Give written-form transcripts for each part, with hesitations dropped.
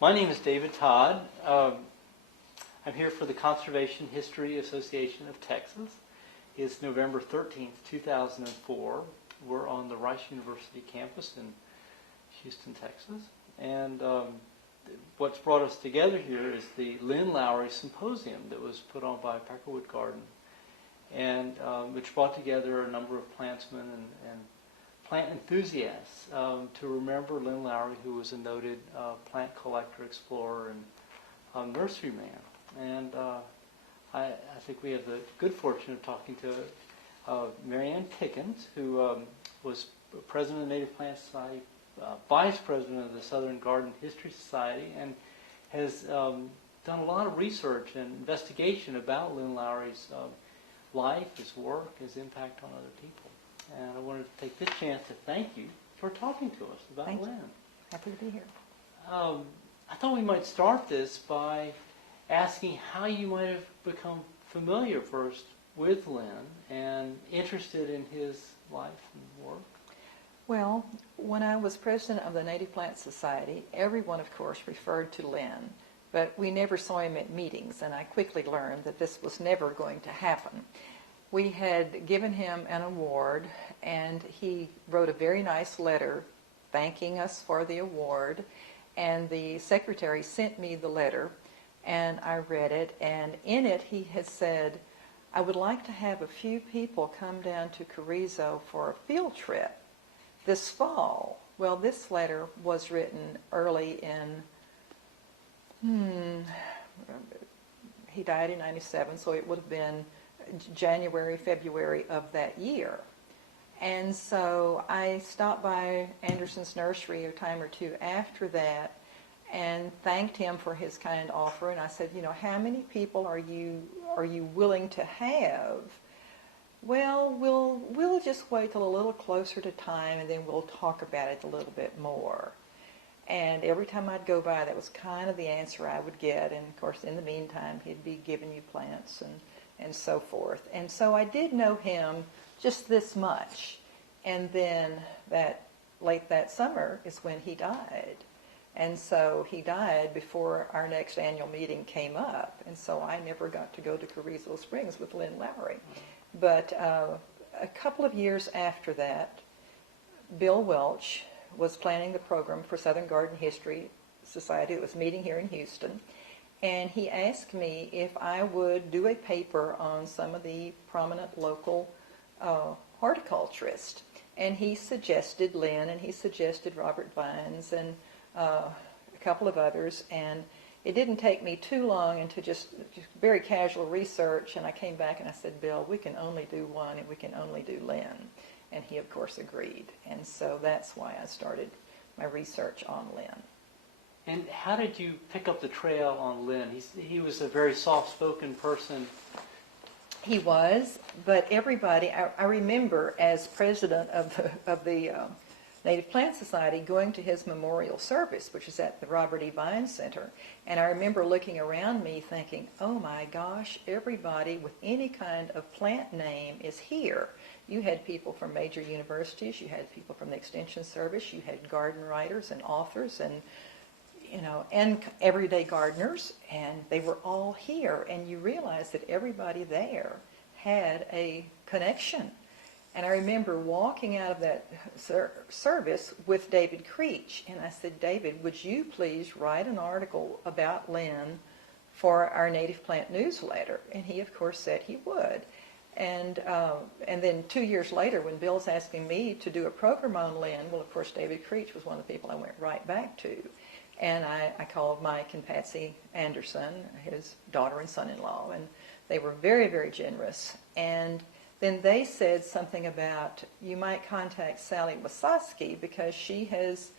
My name is David Todd. I'm here for the Conservation History Association of Texas. It's November 13th, 2004. We're on the Rice University campus in Houston, Texas. And what's brought us together here is the Lynn Lowrey Symposium that was put on by Peckerwood Garden, and which brought together a number of plantsmen and plant enthusiasts to remember Lynn Lowrey, who was a noted plant collector, explorer, and nurseryman. And I think we have the good fortune of talking to Mary Anne Pickens, who was president of the Native Plant Society, vice president of the Southern Garden History Society, and has done a lot of research and investigation about Lynn Lowrey's life, his work, his impact on other people. And I wanted to take this chance to thank you for talking to us about Thank Lynn. you. Happy to be here. I thought we might start this by asking how you might have become familiar first with Lynn and interested in his life and work. Well, when I was president of the Native Plant Society, everyone, of course, referred to Lynn, but we never saw him at meetings, and I quickly learned that this was never going to happen. We had given him an award, and he wrote a very nice letter thanking us for the award, and the secretary sent me the letter, and I read it, and in it he had said, I would like to have a few people come down to Carrizo for a field trip this fall. Well, this letter was written early in, he died in 97, so it would have been January, February of that year. And so I stopped by Anderson's nursery a time or two after that and thanked him for his kind offer. And I said, you know, how many people are you willing to have? Well, we'll just wait till a little closer to time, and then we'll talk about it a little bit more. And every time I'd go by, that was kind of the answer I would get. And of course, in the meantime, he'd be giving you plants and so forth. And so I did know him just this much. And then late that summer is when he died. And so he died before our next annual meeting came up. And so I never got to go to Carrizo Springs with Lynn Lowrey. But a couple of years after that, Bill Welch was planning the program for Southern Garden History Society. It was meeting here in Houston. And he asked me if I would do a paper on some of the prominent local horticulturists. And he suggested Lynn, and he suggested Robert Vines, and a couple of others. And it didn't take me too long into just very casual research. And I came back and I said, Bill, we can only do one, and we can only do Lynn. And he, of course, agreed. And so that's why I started my research on Lynn. And how did you pick up the trail on Lynn? He was a very soft-spoken person. He was, but everybody, I remember as president of the Native Plant Society going to his memorial service, which is at the Robert E. Vine Center. And I remember looking around me thinking, oh my gosh, everybody with any kind of plant name is here. You had people from major universities, you had people from the Extension Service, you had garden writers and authors and and everyday gardeners, and they were all here, and you realized that everybody there had a connection. And I remember walking out of that service with David Creech, and I said, David, would you please write an article about Lynn for our Native Plant newsletter? And he, of course, said he would. And then 2 years later, when Bill's asking me to do a program on Lynn, well, of course, David Creech was one of the people I went right back to. And I called Mike and Patsy Anderson, his daughter and son-in-law, and they were very, very generous. And then they said something about, you might contact Sally Wasowski because she has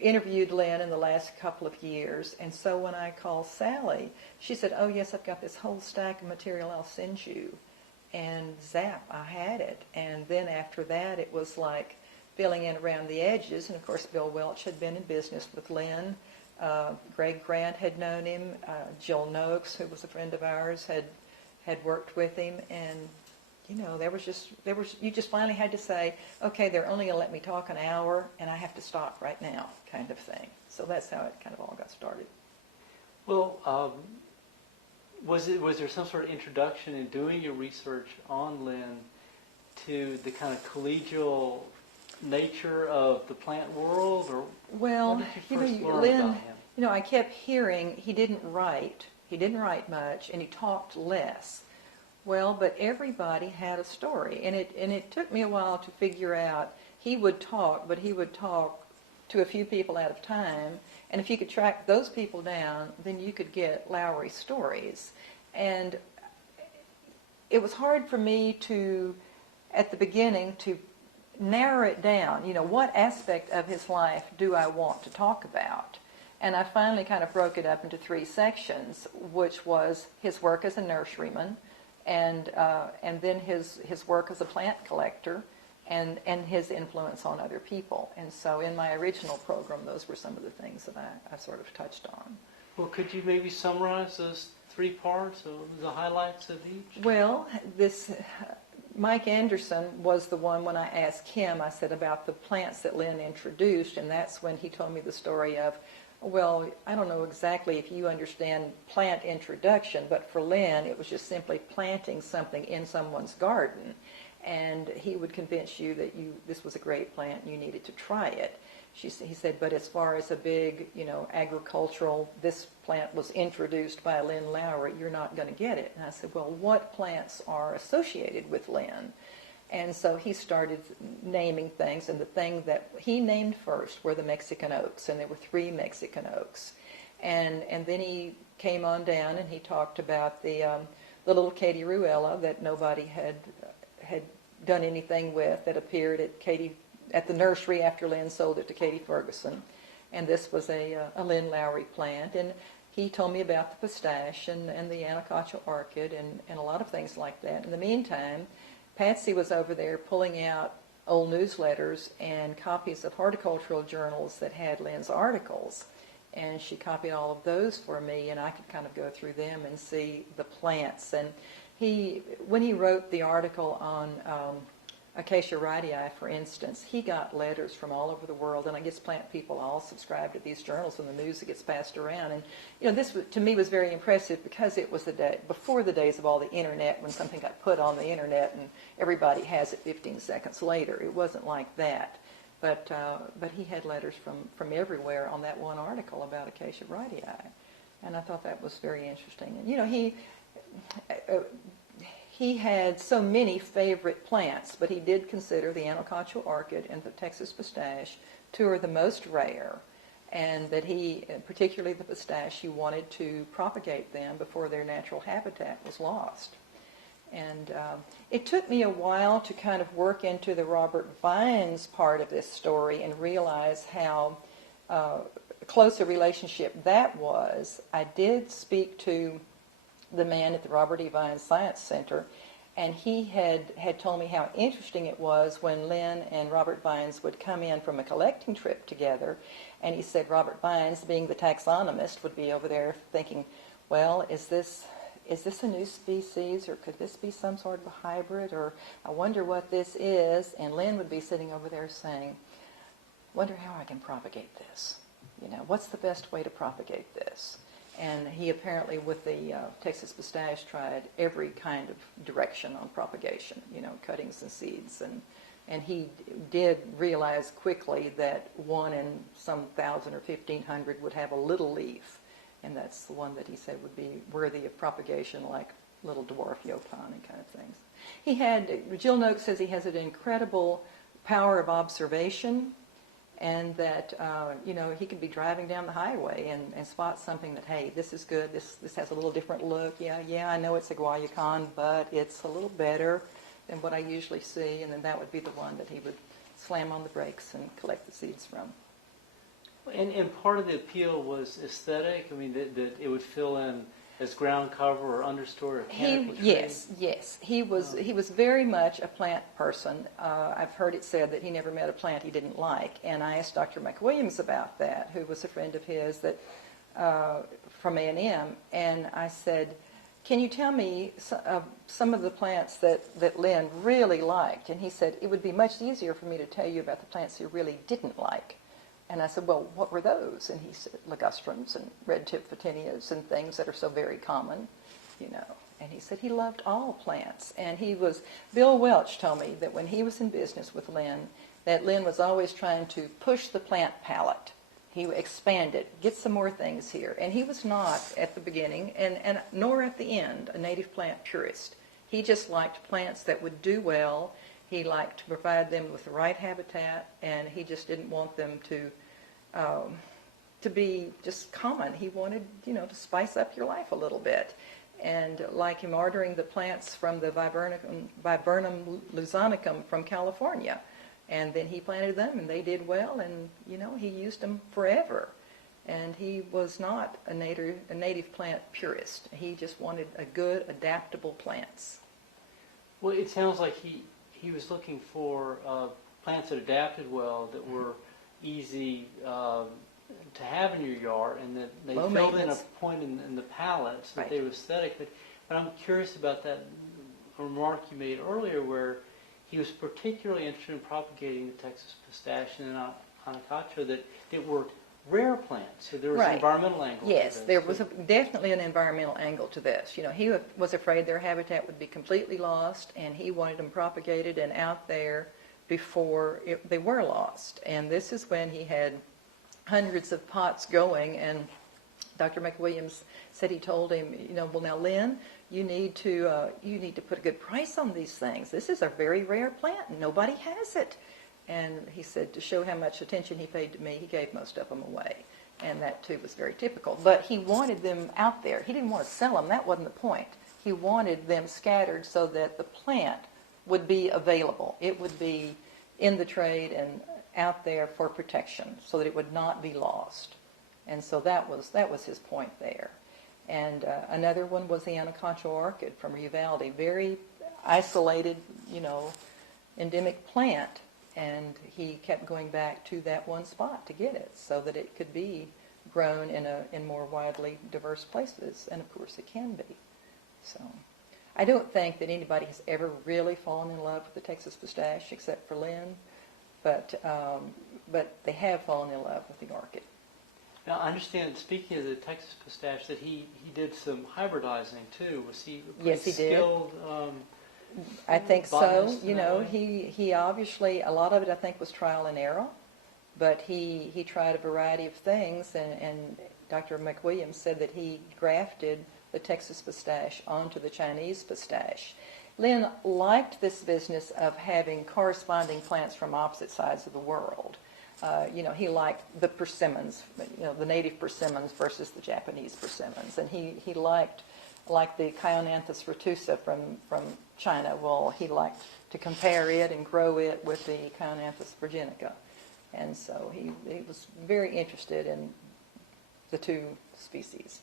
interviewed Lynn in the last couple of years. And so when I called Sally, she said, oh, yes, I've got this whole stack of material I'll send you. And zap, I had it. And then after that, it was like filling in around the edges. And of course, Bill Welch had been in business with Lynn. Greg Grant had known him. Jill Noakes, who was a friend of ours, had worked with him. And you just finally had to say, okay, they're only going to let me talk an hour, and I have to stop right now, kind of thing. So that's how it kind of all got started. Well, was there some sort of introduction in doing your research on Lynn to the kind of collegial nature of the plant world, or Well, when did you first learn Lynn, about him? I kept hearing he didn't write much, and he talked less. Well, but everybody had a story, and it took me a while to figure out. He would talk, but he would talk to a few people at a time, and if you could track those people down, then you could get Lowrey's stories. And it was hard for me to, at the beginning, to narrow it down. What aspect of his life do I want to talk about? And I finally kind of broke it up into 3 sections, which was his work as a nurseryman, and then his work as a plant collector, and his influence on other people. And so in my original program, those were some of the things that I sort of touched on. Well, could you maybe summarize those 3 parts, or the highlights of each? Well, Mike Anderson was the one, when I asked him, I said about the plants that Lynn introduced, and that's when he told me the story of, well, I don't know exactly if you understand plant introduction, but for Lynn, it was just simply planting something in someone's garden. And he would convince you that this was a great plant and you needed to try it. He said, but as far as a big, agricultural, this plant was introduced by Lynn Lowrey, you're not going to get it. And I said, well, what plants are associated with Lynn? And so he started naming things, and the thing that he named first were the Mexican oaks, and there were 3 Mexican oaks. And then he came on down and he talked about the little Katie Ruella that nobody had done anything with, that appeared at the nursery after Lynn sold it to Katie Ferguson. And this was a Lynn Lowrey plant. And he told me about the pistache and the Anacacha orchid and a lot of things like that. In the meantime, Patsy was over there pulling out old newsletters and copies of horticultural journals that had Lynn's articles. And she copied all of those for me, and I could kind of go through them and see the plants. And when he wrote the article on Acacia wrightii, for instance, he got letters from all over the world, and I guess plant people all subscribe to these journals and the news that gets passed around. And this to me was very impressive because it was the day before the days of all the internet, when something got put on the internet and everybody has it 15 seconds later. It wasn't like that, but he had letters from everywhere on that one article about Acacia wrightii, and I thought that was very interesting. And he had so many favorite plants, but he did consider the Anacacha orchid and the Texas pistache 2 are the most rare, and that particularly the pistache, he wanted to propagate them before their natural habitat was lost. And it took me a while to kind of work into the Robert Vines part of this story and realize how close a relationship that was. I did speak to the man at the Robert E. Vines Science Center, and he had told me how interesting it was when Lynn and Robert Vines would come in from a collecting trip together, and he said Robert Vines, being the taxonomist, would be over there thinking, well, is this a new species, or could this be some sort of a hybrid, or I wonder what this is, and Lynn would be sitting over there saying, wonder how I can propagate this. What's the best way to propagate this? And he apparently, with the Texas pistache, tried every kind of direction on propagation, cuttings and seeds. And he did realize quickly that 1 in some 1,000 or 1,500 would have a little leaf. And that's the one that he said would be worthy of propagation, like little dwarf yaupon and kind of things. Jill Noakes says he has an incredible power of observation, and that he could be driving down the highway and spot something that, hey, this is good, this has a little different look, yeah, I know it's a guayacán, but it's a little better than what I usually see, and then that would be the one that he would slam on the brakes and collect the seeds from. And part of the appeal was aesthetic. I mean, that it would fill in as ground cover or understory or canopy tree. Yes. He was very much a plant person. I've heard it said that he never met a plant he didn't like. And I asked Dr. McWilliams about that, who was a friend of his that from A&M. And I said, can you tell me some of the plants that Lynn really liked? And he said, it would be much easier for me to tell you about the plants he really didn't like. And I said, well, what were those? And he said, ligustrums and red-tip photinias and things that are so very common, you know. And he said he loved all plants. And Bill Welch told me that when he was in business with Lynn, that Lynn was always trying to push the plant palette. He expanded, get some more things here. And he was not, at the beginning, and nor at the end, a native plant purist. He just liked plants that would do well. He liked to provide them with the right habitat, and he just didn't want them to be just common. He wanted, you know, to spice up your life a little bit. And like him ordering the plants from the Viburnum luzonicum from California. And then he planted them, and they did well, and, you know, he used them forever. And he was not a native plant purist. He just wanted a good, adaptable plants. Well, it sounds like he was looking for plants that adapted well, that were easy to have in your yard, and that they filled in a point in the palette so that they were aesthetic. But I'm curious about that remark you made earlier where he was particularly interested in propagating the Texas pistache and anacacho that were rare plants. So there was an environmental angle Yes, to this. there was definitely an environmental angle to this. You know, he was afraid their habitat would be completely lost, and he wanted them propagated and out there before they were lost. And this is when he had hundreds of pots going, and Dr. McWilliams said he told him, you know, well, now, Lynn, you need to put a good price on these things. This is a very rare plant, and nobody has it. And he said to show how much attention he paid to me, he gave most of them away. And that, too, was very typical. But he wanted them out there. He didn't want to sell them. That wasn't the point. He wanted them scattered so that the plant would be available. It would be in the trade and out there for protection so that it would not be lost. And so that was his point there. And another one was the anacacho orchid from Uvalde, very isolated, you know, endemic plant. And he kept going back to that one spot to get it so that it could be grown in more widely diverse places. And, of course, it can be. So I don't think that anybody has ever really fallen in love with the Texas pistache except for Lynn. But they have fallen in love with the orchid. Now, I understand, speaking of the Texas pistache, that he did some hybridizing, too. Was he Yes, he skilled? I think so. You know, way? he obviously, a lot of it I think was trial and error, but he tried a variety of things, and Dr. McWilliams said that he grafted the Texas pistache onto the Chinese pistache. Lynn liked this business of having corresponding plants from opposite sides of the world. You know, he liked the persimmons, you know, the native persimmons versus the Japanese persimmons, and he liked the Chionanthus retusa from China. Well, he liked to compare it and grow it with the Chionanthus virginica, and so he was very interested in the two species.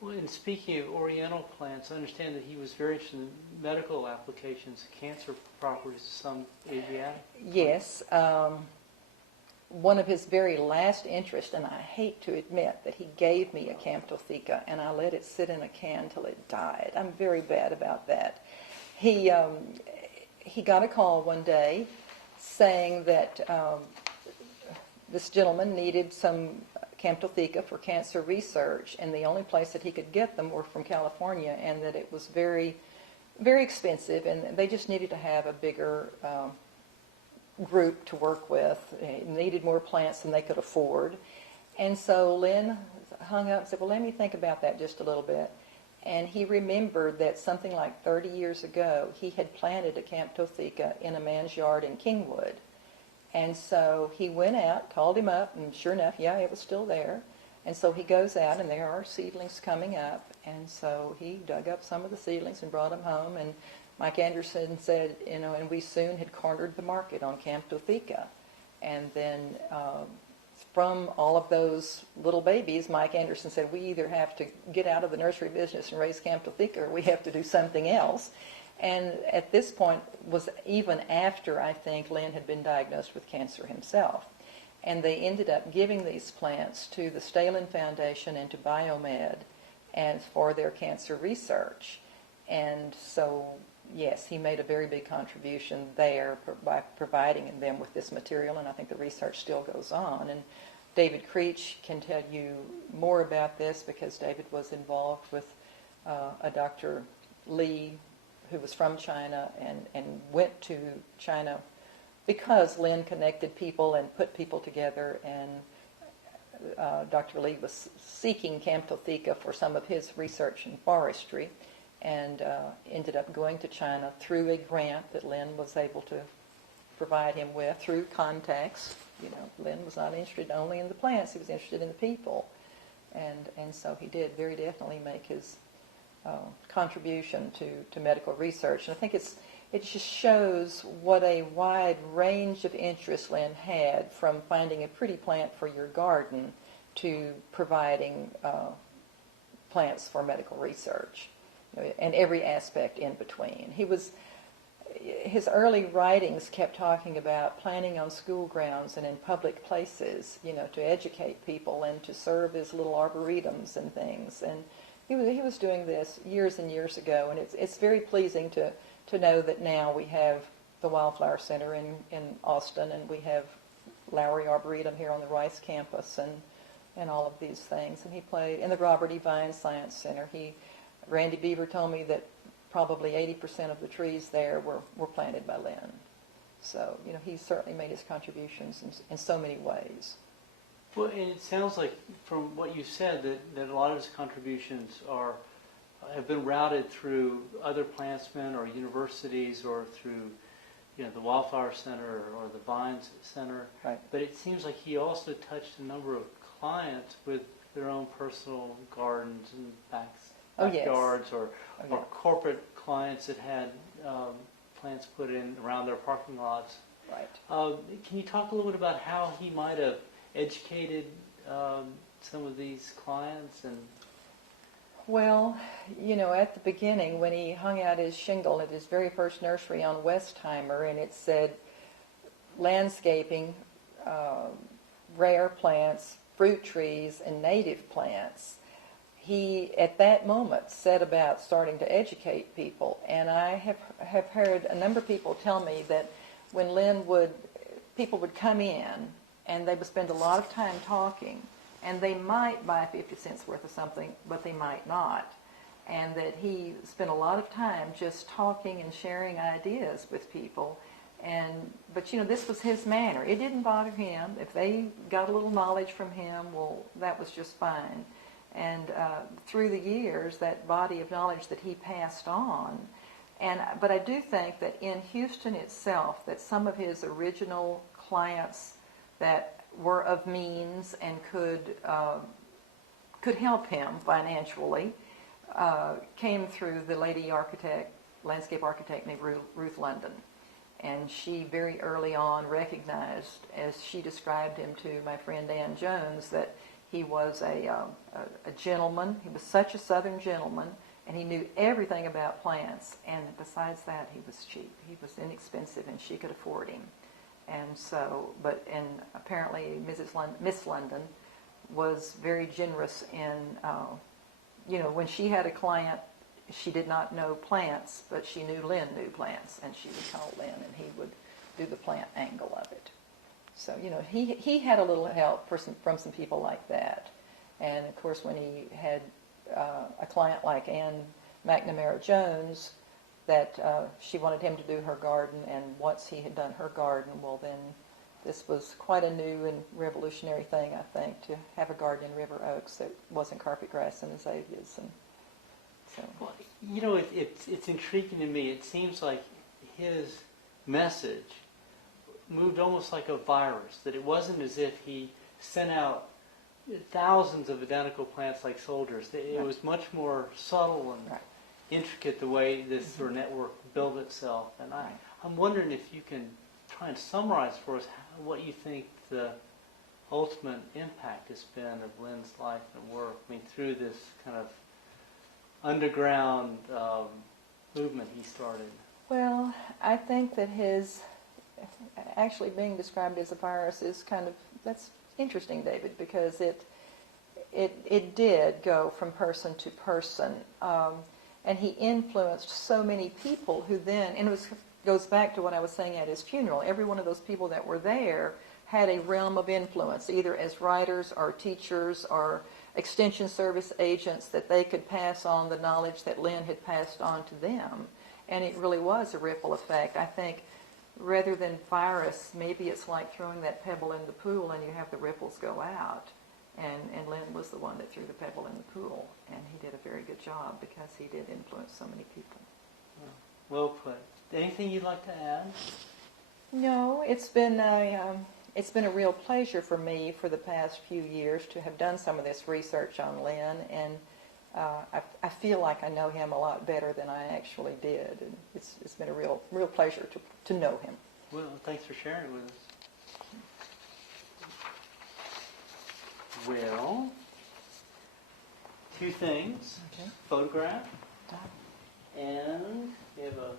Well, and speaking of oriental plants, I understand that he was very interested in medical applications, cancer properties of some Asiatic. Yes. One of his very last interests, and I hate to admit that he gave me a Camptotheca, and I let it sit in a can till it died. I'm very bad about that. He got a call one day saying that this gentleman needed some Camptotheca for cancer research, and the only place that he could get them were from California, and that it was very, very expensive, and they just needed to have a bigger group to work with. It needed more plants than they could afford. And so Lynn hung up and said, well, let me think about that just a little bit. And he remembered that something like 30 years ago, he had planted a Camptotheca in a man's yard in Kingwood. And so he went out, called him up, and sure enough, yeah, it was still there. And so he goes out, and there are seedlings coming up. And so he dug up some of the seedlings and brought them home. And Mike Anderson said, you know, and we soon had cornered the market on Camptotheca. And then from all of those little babies, Mike Anderson said, we either have to get out of the nursery business and raise Camptotheca, or we have to do something else. And at this point was even after, I think, Lynn had been diagnosed with cancer himself. And they ended up giving these plants to the Stalin Foundation and to Biomed. and for their cancer research. And so, yes, he made a very big contribution there by providing them with this material, and I think the research still goes on. And David Creech can tell you more about this because David was involved with a Dr. Lee who was from China and went to China because Lynn connected people and put people together, and Dr. Lee was seeking Camptotheca for some of his research in forestry, and ended up going to China through a grant that Lynn was able to provide him with through contacts. You know, Lynn was not interested only in the plants, he was interested in the people. And so he did very definitely make his contribution to medical research. And I think it just shows what a wide range of interests Lynn had, from finding a pretty plant for your garden to providing plants for medical research, you know, and every aspect in between. His early writings kept talking about planting on school grounds and in public places, you know, to educate people and to serve as little arboretums and things. And he was doing this years and years ago, and it's very pleasing to know that now we have the Wildflower Center in Austin, and we have Lowrey Arboretum here on the Rice campus, and all of these things. And he played in the Robert E. Vine Science Center. Randy Beaver told me that probably 80% of the trees there were planted by Lynn. So, you know, he certainly made his contributions in so many ways. Well, and it sounds like from what you said that a lot of his contributions have been routed through other plantsmen or universities or through, you know, the Wildflower Center or the Vines Center. Right. But it seems like he also touched a number of clients with their own personal gardens and backyards, or corporate clients that had plants put in around their parking lots. Right. Can you talk a little bit about how he might have educated some of these clients? And well, you know, at the beginning, when he hung out his shingle at his very first nursery on Westheimer, and it said landscaping, rare plants, fruit trees, and native plants, he, at that moment, set about starting to educate people. And I have heard a number of people tell me that when people would come in, and they would spend a lot of time talking, and they might buy 50 cents worth of something, but they might not. And that he spent a lot of time just talking and sharing ideas with people. But, you know, this was his manner. It didn't bother him. If they got a little knowledge from him, well, that was just fine. And through the years, that body of knowledge that he passed on. But I do think that in Houston itself, that some of his original clients that were of means and could help him financially came through the lady architect, landscape architect named Ruth London. And she very early on recognized, as she described him to my friend Ann Jones, that he was a gentleman. He was such a Southern gentleman, and he knew everything about plants. And besides that, he was cheap. He was inexpensive, and she could afford him. And so, and apparently Miss London was very generous in, you know, when she had a client, she did not know plants, but she knew Lynn knew plants, and she would call Lynn, and he would do the plant angle of it. So, you know, he had a little help from some people like that. And, of course, when he had a client like Ann McNamara Jones, that she wanted him to do her garden, and once he had done her garden, well, then this was quite a new and revolutionary thing, I think, to have a garden in River Oaks that wasn't carpet grass and azaleas. And so, well, you know, it's intriguing to me. It seems like his message moved almost like a virus, that it wasn't as if he sent out thousands of identical plants like soldiers. It was much more subtle and intricate the way this sort of network built itself. And I'm wondering if you can try and summarize for us what you think the ultimate impact has been of Lynn's life and work, I mean, through this kind of underground movement he started. Well, I think that his actually being described as a virus is that's interesting, David, because it did go from person to person. And he influenced so many people who then, and goes back to what I was saying at his funeral, every one of those people that were there had a realm of influence, either as writers or teachers or extension service agents, that they could pass on the knowledge that Lynn had passed on to them. And it really was a ripple effect. I think rather than virus, maybe it's like throwing that pebble in the pool and you have the ripples go out. And Lynn was the one that threw the pebble in the pool, and he did a very good job because he did influence so many people. Well put. Anything you'd like to add? No, it's been a real pleasure for me for the past few years to have done some of this research on Lynn, and I feel like I know him a lot better than I actually did. And it's been a real pleasure to know him. Well, thanks for sharing it with us. Well, two things. Okay. Photograph, and we have a